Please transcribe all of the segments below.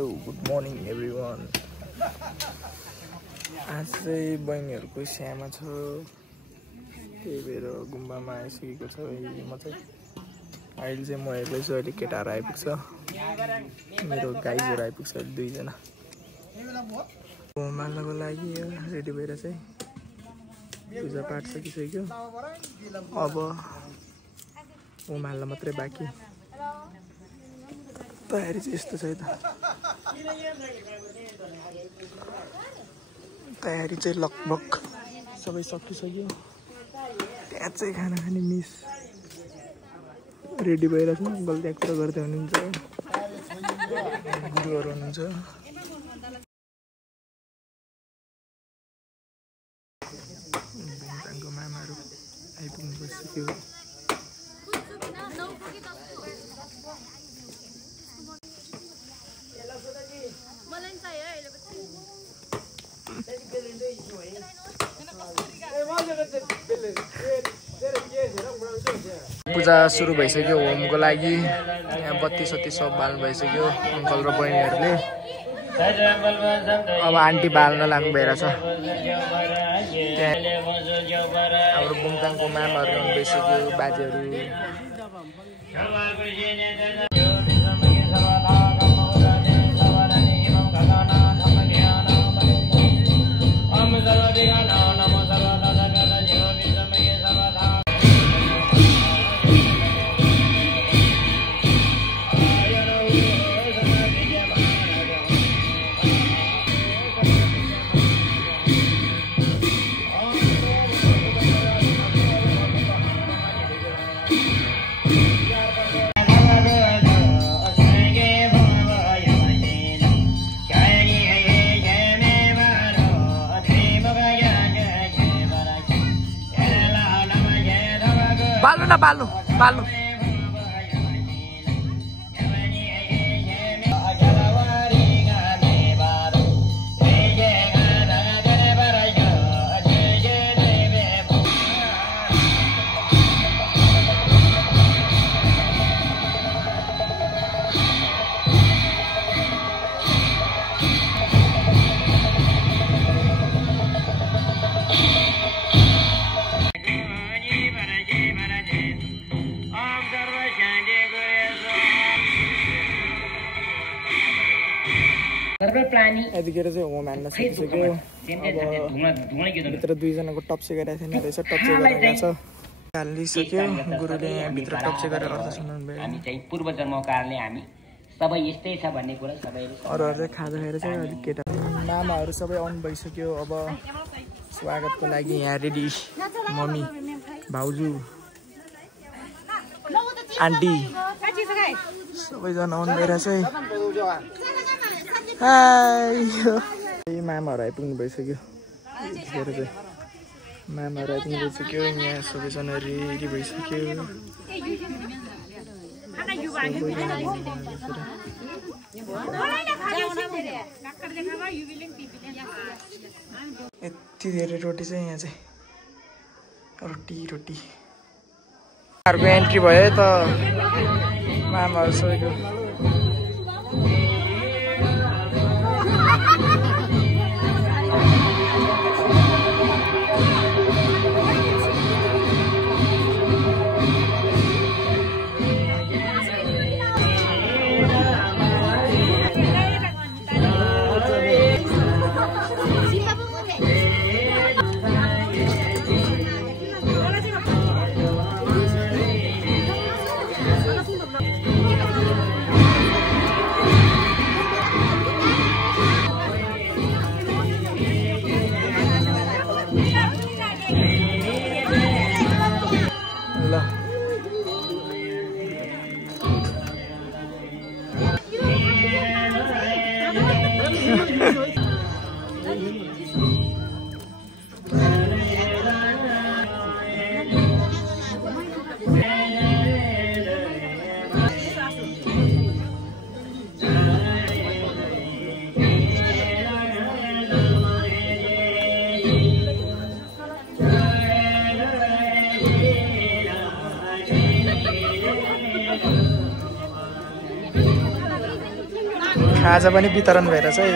Hello good morning everyone. आज चाहिँ बहिनीहरूको स्यामा छ, त्यही भएर गुम्बामा आइसकेको छ। म चाहिँ अहिले चाहिँ म हेर्दैछु, अहिले केटाहरू आइपुग्छ, मेरो गाईहरू आइपुग्छ दुईजना। माल्नको लागि रेडी भएर चाहिँ पूजापाठ सकिसक्यो, अब उमाल्न मात्रै बाँकी। तयारी चाहिँ यस्तो छ त, तयारी चाहिँ लगभग सबै सकिसक्यो। त्यहाँ चाहिँ खाना खाने मिस रेडी भइरहेछ, अङ्कल त्यहाँ कुरा गर्दै हुनुहुन्छ, गुरुहरू हुनुहुन्छ। बेङ्गाङको मामाहरू आइपुग्नु बसिसक्यो। पूजा सुरु भइसक्यो होमको लागि। यहाँ बत्ती सत्ती सब बाल्नु भइसक्यो अङ्कल र बहिनीहरूले। अब आन्टी बाल्न लाग्नु भइरहेछ। त्यहाँ हाम्रो बुङताङको मामाहरू आउनु भइसक्यो, बाजेहरू। बाल्नु न बाल्नु बाल्नु। यतिखेर चाहिँ होम हान्न सकिसक्यो। अब भित्र दुईजनाको टप्से गरिरहेको थिएन रहेछ, टप्से गरिरहेको छ, हालिसक्यो। गुरुले यहाँभित्र टप्से गरेर अर्थ सुनाउनु भयो। हामी चाहिँ पूर्व जन्मको कारणले हामी सबै यस्तै छ भन्ने कुरा सबैले। अरूहरू चाहिँ खाजा खाएर चाहिँ अलिक केटा मामाहरू सबै आउनु भइसक्यो। अब स्वागतको लागि यहाँ रेडी, मम्मी, भाउजू, आन्टी सबैजना आउनु भइरहेछ है। मामाहरू आइपुग्नु भइसक्यो। मामाहरू आइपुग्नु भइसक्यो। यहाँ सबैजना रेडी भइसक्यो। यति धेरै रोटी चाहिँ यहाँ चाहिँ रोटी अर्को एन्ट्री भयो त मामाहरू सबैको। आज पनि वितरण भइरहेछ है।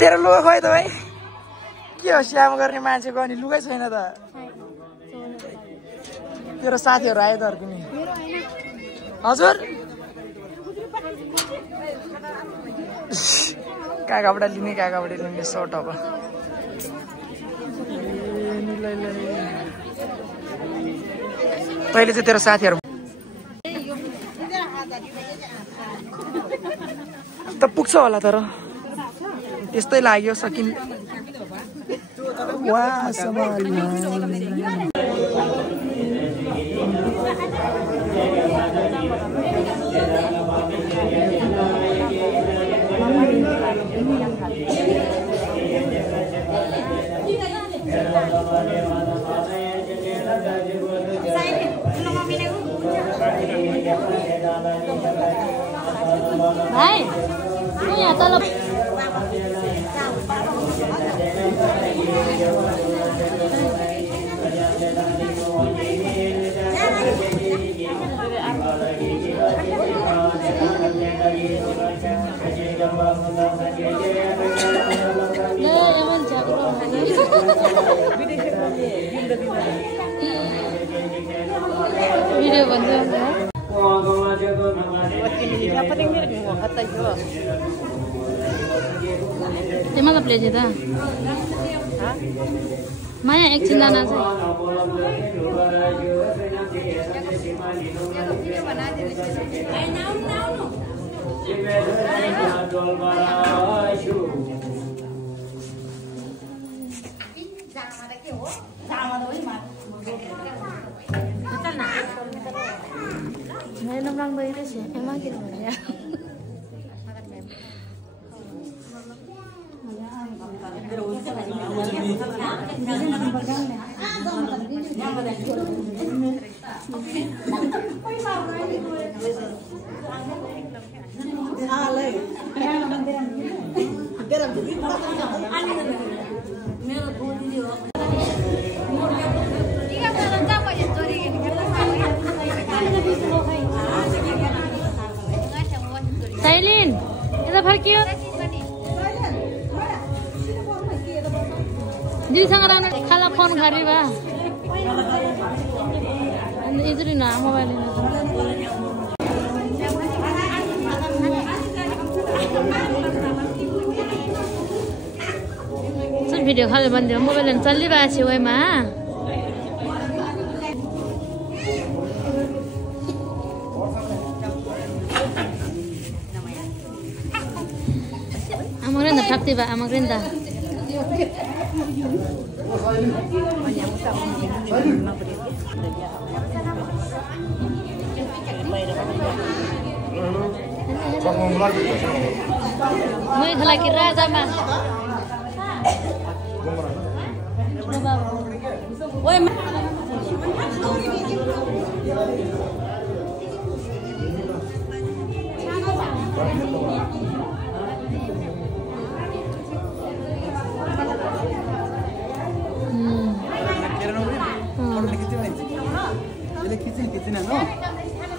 तेरो लुगा खोइ त भाइ के हो स्याम गर्ने मान्छेको अनि लुगै छैन त तेरो साथीहरू आयो त अर्को नि हजुर कहाँ कपडा लिने सर्ट अब तैँले चाहिँ तेरो साथीहरू त पुग्छ होला तर त्यस्तै लाग्यो सकिन भाइ यहाँ तल भिडियो भन्छु त्यो मतलब ले त माया एकछिन जाना चाहिँ Này năm răng bay đấy chị, em mang cái này nha. Sailin, kita फर्कियो दिदीसँग रान खाला फोन गरे बा अनि इजरी न मोबाइल सब भिडियो खाले बन्दियो मोबाइल चलिरहेको छ ओइमा Amang Renda, Prakti ba? Amang Renda. Mới thật là cái ra ra mà. Ôi mà.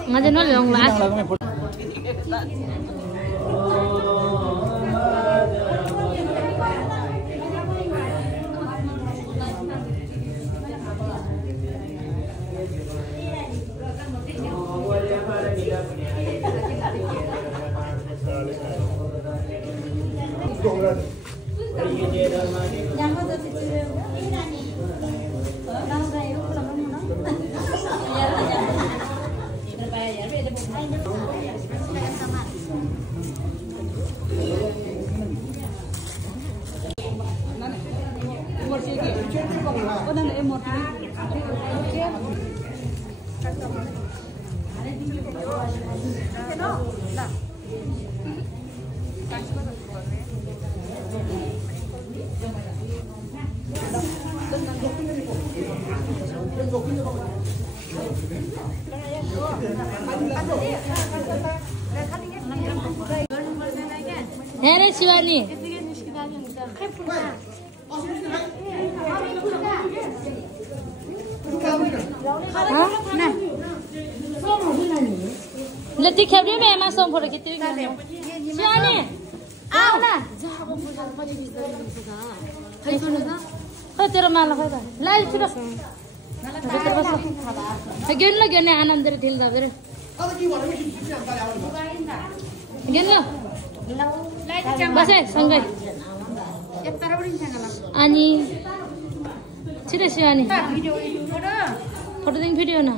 Ngaja nó lòng lá. Here Shivani. Letih khabri me ma som photo khiti Shivani. Aau na. Khoi tero mala khoi ba. Lai chiro. Again lo gane anand re dil da re. Again lo. बसे सँगै अनि छिटो Shivani photo दिनु video न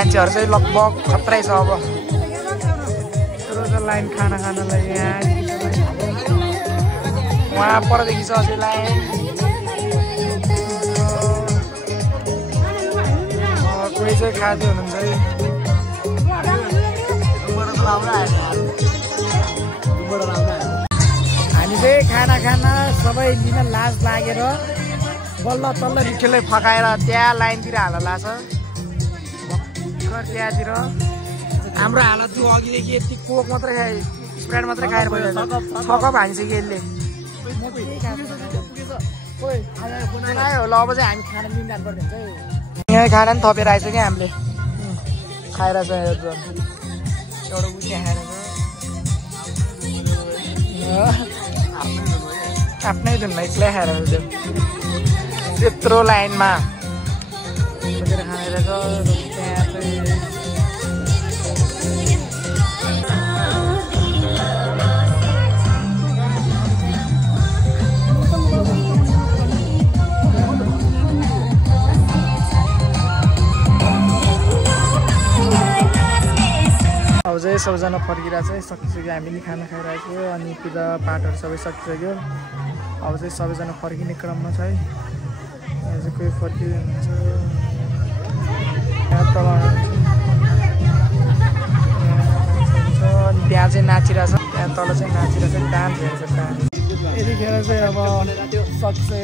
मान्छेहरु चाहिँ लगभग खत्रै छ अब रोज लाइन खाना खानलाई यहाँ वहाँ परदेखि छ अझै लाइन कोही चाहिँ खाँदै हुनुहुन्छ है हामी चाहिँ खाना खान सबै लिन लाज लागेर बल्ल तल्ल रिखेलै फकाएर त्यहाँ लाइनतिर हाल्न लाग्छ त्यहाँतिर हाम्रो हालत त्यो अघिदेखि यति कोक मात्रै खाए स्प्राइट मात्रै खाएर भइरहेको छ कप हानिसक्यो यसले आयो ल अब चाहिँ हामी खाना लिन जानुपर्ने हुन्छ यहाँ खाना पनि थपेर आइसक्यो क्या हामीले खाएर चाहिँ एउटा उठ्ने खाएर आफ्नै धुनमा एक्लै खाएर त्यत्रो लाइनमा बसेर खाएर त्यहाँ चाहिँ अब चाहिँ सबैजना फर्किरहेको चाहिँ सकिसक्यो हामीले खाना खाइरहेको अनि पूजा पाठहरू सबै सकिसक्यो अब चाहिँ सबैजना फर्किने क्रममा छ है यहाँ चाहिँ कोही फर्किनुहुन्छ यहाँ तल त्यहाँ चाहिँ नाचिरहेछ त्यहाँ तल चाहिँ नाचिरहेछ डान्स हेरेछ डान्स यतिखेर चाहिँ अब सक्छ है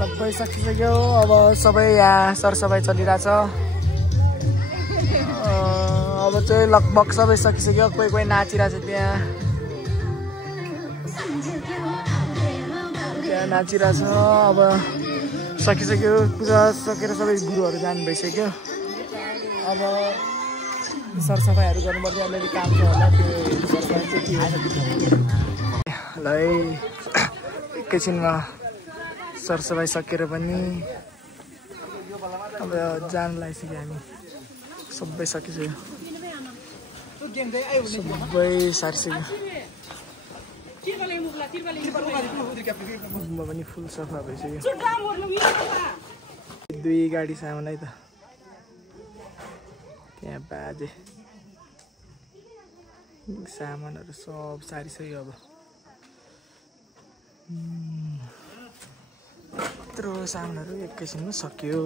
सबै सकिसक्यो। अब सबै यहाँ सरसफाइ चलिरहेछ। अब चाहिँ लगभग सबै सकिसक्यो। कोही कोही नाचिरहेछ त्यहाँ नाचिरहेछ। अब सकिसक्यो पूजा सकेर सबै गुरुहरू जानु भइसक्यो। अब सरसफाइहरू गर्नुपर्ने अलिअलि काम छ होला त्यो सरसफाइ चाहिँ के ल है एकैछिनमा सरसफाइ सकेर पनि अब जान लागिसक्यो हामी। सबै सकिसक्यो सबै सारिसक्यो। गुम्बा पनि फुल सफा भइसक्यो। 2 गाडी सामान है त त्यहाँ बाजे सामानहरू सब सारिसक्यो। अब यत्रो सामानहरू एकैछिनमा सक्यो।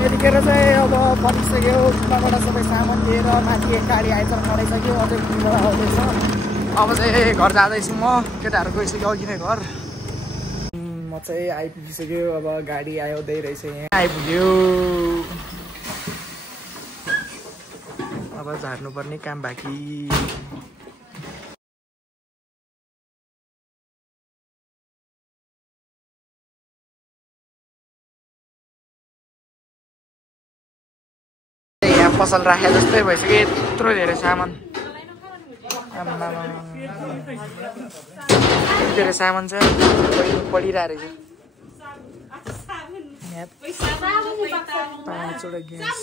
यतिखेर चाहिँ अब बनिसक्यो। गुम्बाबाट सबै सामान लिएर माथि गाडी आइतर खडाइसक्यो। अझै गुम्बाबाट आउँदैछ। अब चाहिँ घर जाँदैछु म। केटाहरू गइसक्यो अघि नै घर। म चाहिँ आइपुगिसक्यो। अब गाडी आउँदै रहेछ यहाँ आइपुग्यो। अब झार्नुपर्ने काम बाँकी। यहाँ पसल राखे जस्तै भइसक्यो। यत्रो धेरै सामान धेरै सामान छ पडिरहेको रहेछ। यहाँ 5वटा ग्यास